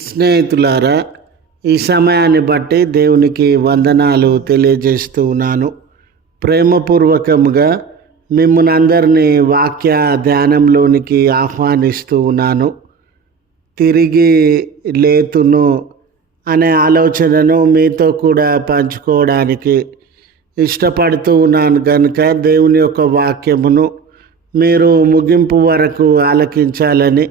స్నేహితులారా ఈ సమయాన్ని బట్టి దేవునికి వందనాలు తెలియజేస్తూ ఉన్నాను. ప్రేమపూర్వకంగా మిమ్మల్ని అందరినీ వాక్య ధ్యానంలోనికి ఆహ్వానిస్తూ ఉన్నాను. తిరిగి లేతును అనే ఆలోచనను మీతో కూడా పంచుకోవడానికి ఇష్టపడుతూ ఉన్నాను కనుక దేవుని యొక్క వాక్యమును మీరు ముగింపు వరకు ఆలకించాలని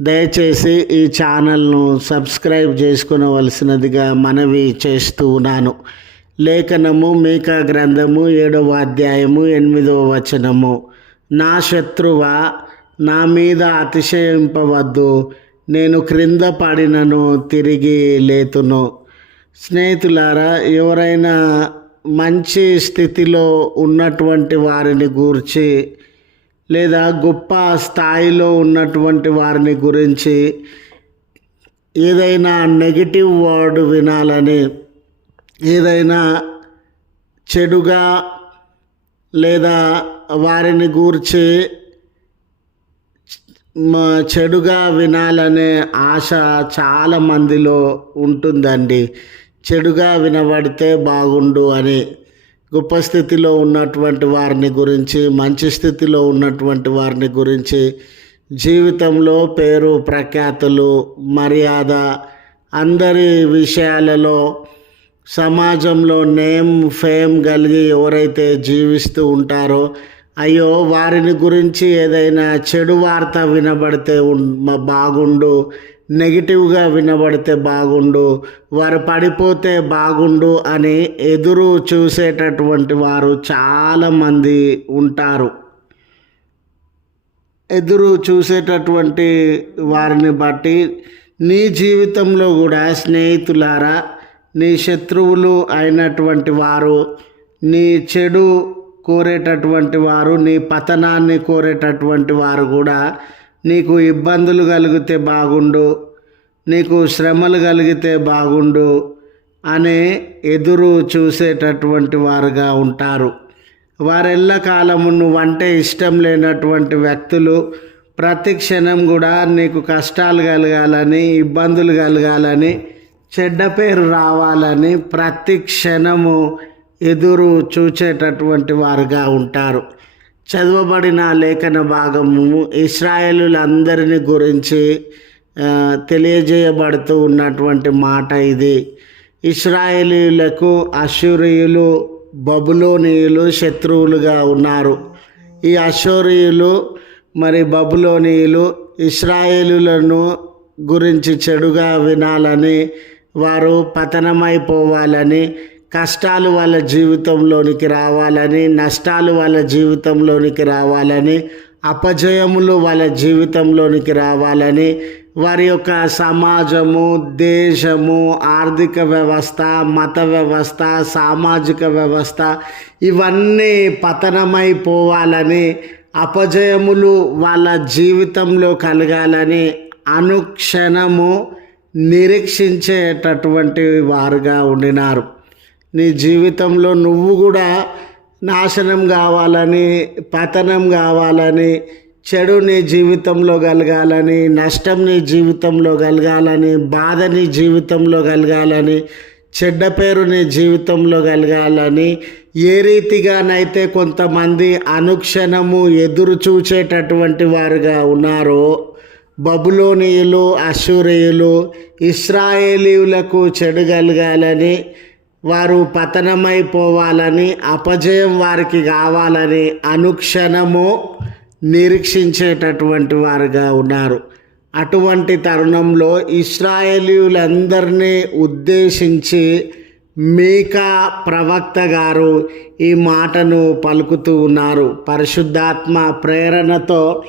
దయచేసి ఈ ఛానల్ను సబ్స్క్రైబ్ చేసుకునవలసినదిగా మనవి చేస్తూ ఉన్నాను. లేఖనము మీకా గ్రంథము ఏడవ అధ్యాయము ఎనిమిదవ వచనము. నా శత్రువ నా మీద అతిశయింపవద్దు. నేను క్రింద పడినను తిరిగి లేతును. స్నేహితులారా ఎవరైనా మంచి స్థితిలో ఉన్నటువంటి వారిని గూర్చి లేదా గొప్ప స్థాయిలో ఉన్నటువంటి వారిని గురించి ఏదైనా నెగిటివ్ వర్డ్ వినాలని ఏదైనా చెడుగా లేదా వారిని గూర్చి మా చెడుగా వినాలనే ఆశ చాలా మందిలో ఉంటుందండి. చెడుగా వినబడితే బాగుండు అని. గొప్ప స్థితిలో ఉన్నటువంటి వారిని గురించి మంచి స్థితిలో ఉన్నటువంటి వారిని గురించి జీవితంలో పేరు ప్రఖ్యాతులు మర్యాద అందరి విషయాలలో సమాజంలో నేమ్ ఫేమ్ కలిగి ఎవరైతే జీవిస్తూ ఉంటారో అయ్యో వారిని గురించి ఏదైనా చెడు వార్త వినబడితే బాగుండు. నెగిటివ్గా వినబడితే బాగుండు వారు పడిపోతే బాగుండు అని ఎదురు చూసేటటువంటి వారు చాలామంది ఉంటారు. ఎదురు చూసేటటువంటి వారిని బట్టి నీ జీవితంలో కూడా స్నేహితులారా నీ శత్రువులు అయినటువంటి వారు నీ చెడు కోరేటటువంటి వారు నీ పతనాన్ని కోరేటటువంటి వారు కూడా నీకు ఇబ్బందులు కలిగితే బాగుండు నీకు శ్రమలు కలిగితే బాగుండు అనే ఎదురు చూసేటటువంటి వారుగా ఉంటారు. వారెల్ల కాలము నువ్వంటే ఇష్టం లేనటువంటి వ్యక్తులు ప్రతి క్షణం కూడా నీకు కష్టాలు కలగాలని ఇబ్బందులు కలగాలని చెడ్డ పేరు రావాలని ప్రతి క్షణము ఎదురు చూచేటటువంటి వారుగా ఉంటారు. చదవబడిన లేఖన భాగము ఇస్రాయేలులందరిని గురించి తెలియజేయబడుతూ ఉన్నటువంటి మాట ఇది. ఇస్రాయేలీలకు అశూరియులు బబులోనియులు శత్రువులుగా ఉన్నారు. ఈ అశూరియులు మరి బబులోనియులు ఇస్రాయేలులను గురించి చెడుగా వినాలని వారు పతనమైపోవాలని కష్టాలు వాళ్ళ జీవితంలోనికి రావాలని నష్టాలు వాళ్ళ జీవితంలోనికి రావాలని అపజయములు వాళ్ళ జీవితంలోనికి రావాలని వారి యొక్క సమాజము దేశము ఆర్థిక వ్యవస్థ మత వ్యవస్థ సామాజిక వ్యవస్థ ఇవన్నీ పతనమైపోవాలని అపజయములు వాళ్ళ జీవితంలో కలగాలని అనుక్షణము నిరీక్షించేటటువంటి వారుగా ఉండినారు. నీ జీవితంలో నువ్వు కూడా నాశనం కావాలని పతనం కావాలని చెడు నీ జీవితంలో కలగాలని నష్టం నీ జీవితంలో కలగాలని బాధ నీ జీవితంలో కలగాలని చెడ్డ పేరు నీ జీవితంలో కలగాలని ఏ రీతిగానైతే కొంతమంది అనుక్షణము ఎదురు చూచేటటువంటి వారుగా ఉన్నారో బబులోనియులు అసూరియులు ఇస్రాయేలీయులకు చెడు కలగాలని వారు పతనమైపోవాలని అపజయం వారికి కావాలని అనుక్షణము నిరీక్షించేటటువంటి వారుగా ఉన్నారు. అటువంటి తరుణంలో ఇస్రాయేలీలందరినీ ఉద్దేశించి మీకా ప్రవక్త గారు ఈ మాటను పలుకుతూ ఉన్నారు. పరిశుద్ధాత్మ ప్రేరణతో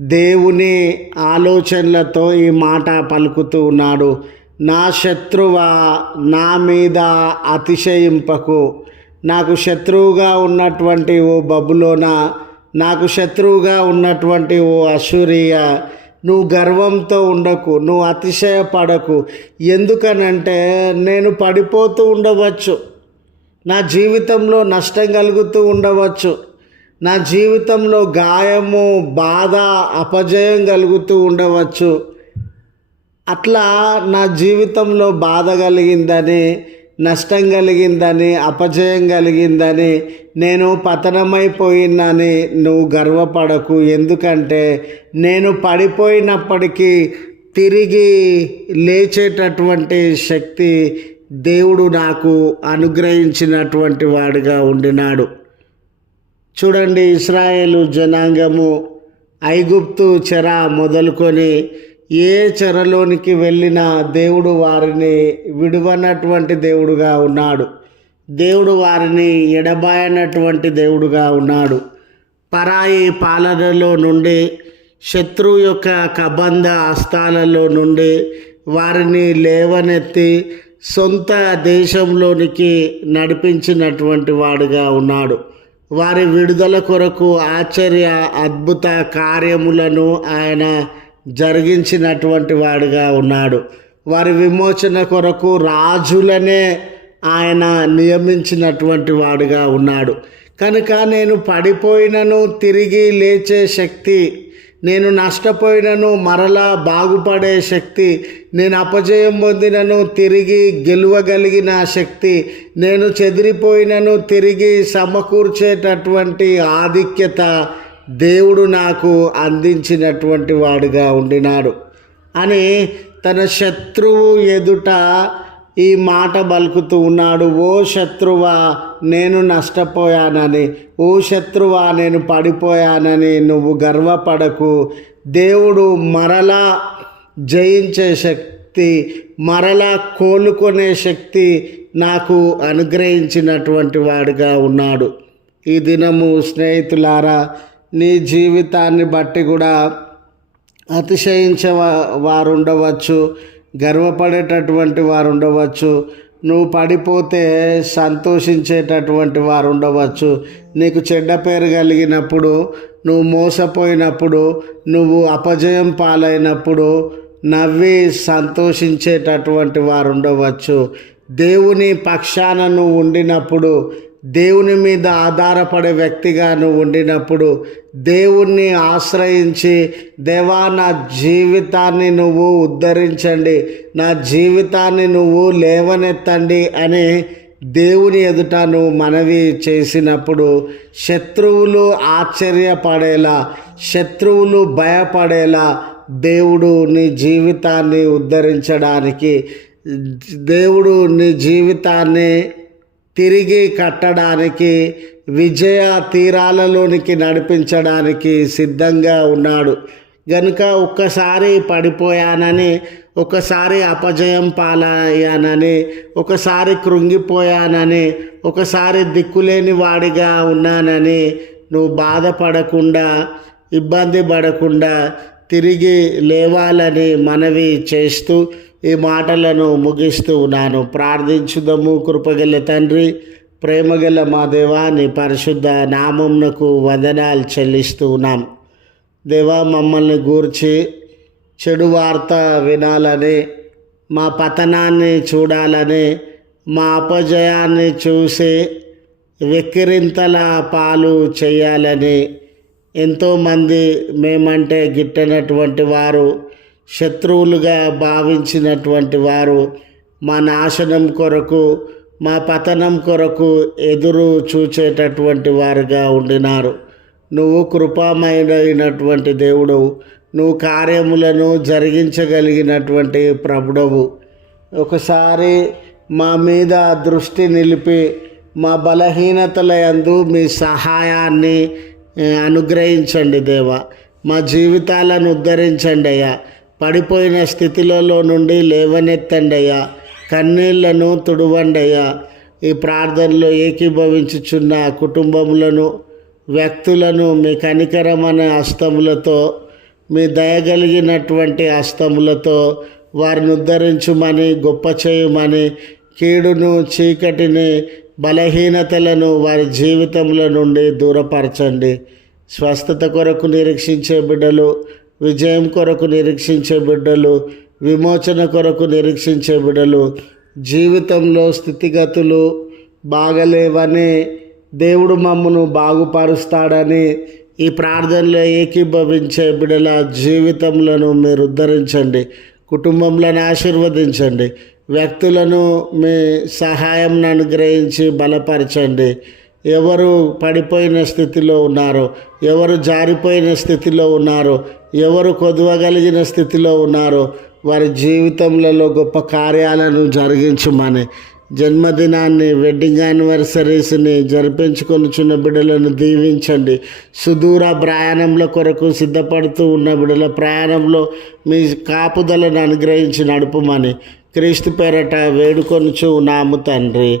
దేవుని ఆలోచనలతో ఈ మాట పలుకుతూ ఉన్నాడు. నా శత్రువా నా మీద అతిశయింపకు. నాకు శత్రువుగా ఉన్నటువంటి ఓ బబులోన నాకు శత్రువుగా ఉన్నటువంటి ఓ అసూరియ నువ్వు గర్వంతో ఉండకు నువ్వు అతిశయపడకు. ఎందుకనంటే నేను పడిపోతూ ఉండవచ్చు. నా జీవితంలో నష్టం కలుగుతూ ఉండవచ్చు. నా జీవితంలో గాయము బాధ అపజయం కలుగుతూ ఉండవచ్చు. అట్లా నా జీవితంలో బాధ కలిగిందని నష్టం కలిగిందని అపజయం కలిగిందని నేను పతనమైపోయినని నువ్వు గర్వపడకు. ఎందుకంటే నేను పడిపోయినప్పటికీ తిరిగి లేచేటటువంటి శక్తి దేవుడు నాకు అనుగ్రహించినటువంటి వాడుగా ఉండినాడు. చూడండి ఇస్రాయేలు జనాంగము ఐగుప్తు చెర మొదలుకొని ఏ చెరలోనికి వెళ్ళినా దేవుడు వారిని విడువనటువంటి దేవుడుగా ఉన్నాడు. దేవుడు వారిని ఎడబాయనటువంటి దేవుడుగా ఉన్నాడు. పరాయి పాలనలో నుండి శత్రువు యొక్క కబంధ హస్తాలలో నుండి వారిని లేవనెత్తి సొంత దేశంలోనికి నడిపించినటువంటి వాడుగా ఉన్నాడు. వారి విడుదల కొరకు ఆశ్చర్య అద్భుత కార్యములను ఆయన జరిగించినటువంటి వాడుగా ఉన్నాడు. వారి విమోచన కొరకు రాజులనే ఆయన నియమించినటువంటి వాడుగా ఉన్నాడు. కనుక నేను పడిపోయినను తిరిగి లేచే శక్తి నేను నష్టపోయినను మరలా బాగుపడే శక్తి నేను అపజయం పొందినను తిరిగి గెలవగలిగిన శక్తి నేను చెదిరిపోయినను తిరిగి సమకూర్చేటటువంటి ఆధిక్యత దేవుడు నాకు అందించినటువంటి వాడుగా ఉండినాడు అని తన శత్రువు ఎదుట ఈ మాట బలుకుతూ ఉన్నాడు ఓ శత్రువా నేను నష్టపోయానని ఓ శత్రువా నేను పడిపోయానని నువ్వు గర్వపడకు. దేవుడు మరలా జయించే శక్తి మరలా కోలుకునే శక్తి నాకు అనుగ్రహించినటువంటి వాడుగా ఉన్నాడు. ఈ దినము స్నేహితులారా నీ జీవితాన్ని బట్టి కూడా అతిశయించే వారు ఉండవచ్చు గర్వపడేటటువంటి వారు ఉండవచ్చు నువ్వు పడిపోతే సంతోషించేటటువంటి వారు ఉండవచ్చు నీకు చెడ్డ పేరు కలిగినప్పుడు నువ్వు మోసపోయినప్పుడు నువ్వు అపజయం పాలైనప్పుడు నవ్వి సంతోషించేటటువంటి వారు ఉండవచ్చు దేవుని పక్షాన నువ్వు ఉండినప్పుడు దేవుని మీద ఆధారపడే వ్యక్తిగా నువ్వు ఉండినప్పుడు దేవుణ్ణి ఆశ్రయించి దేవా నా జీవితాన్ని నువ్వు ఉద్ధరించండి నా జీవితాన్ని నువ్వు లేవనెత్తండి అని దేవుని ఎదుట నువ్వు మనవి చేసినప్పుడు శత్రువులు ఆశ్చర్యపడేలా శత్రువులు భయపడేలా దేవుడు నీ జీవితాన్ని ఉద్ధరించడానికి దేవుడు నీ జీవితాన్ని తిరిగి కట్టడానికి విజయ తీరాలలోనికి నడిపించడానికి సిద్ధంగా ఉన్నాడు. గనుక ఒక్కసారి పడిపోయానని ఒకసారి అపజయం పాలయ్యానని ఒకసారి కృంగిపోయానని ఒకసారి దిక్కులేని వాడిగా ఉన్నానని నువ్వు బాధపడకుండా ఇబ్బంది పడకుండా తిరిగి లేవాలని మనవి చేస్తూ ఈ మాటలను ముగిస్తూ ఉన్నాను. ప్రార్థించుదము కృపగల తండ్రి ప్రేమగల మా దేవా నీ పరిశుద్ధ నామంనకు వందనాలు చెల్లిస్తూ ఉన్నాం. దేవా మమ్మల్ని గూర్చి చెడు వార్త వినాలని మా పతనాన్ని చూడాలని మా అపజయాన్ని చూసి వెక్కిరింతల పాలు చేయాలని ఎంతోమంది మేమంటే గిట్టనటువంటి వారు శత్రువులుగా భావించినటువంటి వారు మా నాశనం కొరకు మా పతనం కొరకు ఎదురు చూచేటటువంటి వారుగా ఉండినారు. నువ్వు కృపామయుడైనటువంటి దేవుడు నువ్వు కార్యములను జరిగించగలిగినటువంటి ప్రభుడవు. ఒకసారి మా మీద దృష్టి నిలిపి మా బలహీనతల యందు మీ సహాయాన్ని అనుగ్రహించండి దేవా. మా జీవితాలను ఉద్ధరించండి అయ్యా. పడిపోయిన స్థితిలలో నుండి లేవనెత్తండయ్యా కన్నీళ్ళను తుడవండి ఈ ప్రార్థనలో ఏకీభవించుచున్న కుటుంబములను వ్యక్తులను మీ కనికరమైన హస్తములతో మీ దయగలిగినటువంటి హస్తములతో వారిని ఉద్ధరించుమని గొప్ప చేయమని కీడును చీకటిని బలహీనతలను వారి జీవితంలో నుండి దూరపరచండి. స్వస్థత కొరకు నిరీక్షించే బిడ్డలు విజయం కొరకు నిరీక్షించే బిడ్డలు విమోచన కొరకు నిరీక్షించే బిడ్డలు జీవితంలో స్థితిగతులు బాగలేవని దేవుడు మమ్మను బాగుపరుస్తాడని ఈ ప్రార్థనలో ఏకీభవించే బిడల జీవితంలో మీరు ఉద్ధరించండి. కుటుంబంలను ఆశీర్వదించండి. వ్యక్తులను మీ సహాయం అనుగ్రహించి బలపరచండి. ఎవరు పడిపోయిన స్థితిలో ఉన్నారో ఎవరు జారిపోయిన స్థితిలో ఉన్నారో ఎవరు కొదవగలిగిన స్థితిలో ఉన్నారో వారి జీవితంలో గొప్ప కార్యాలను జరిగించమని జన్మదినాన్ని వెడ్డింగ్ యానివర్సరీస్ని జరిపించుకొనిచున్న బిడ్డలను దీవించండి. సుదూర ప్రయాణంలో కొరకు సిద్ధపడుతూ ఉన్న బిడ్డల ప్రయాణంలో మీ కాపుదలను అనుగ్రహించి నడుపుమని క్రీస్తు పేరట వేడుకొనుచు నాము తండ్రి.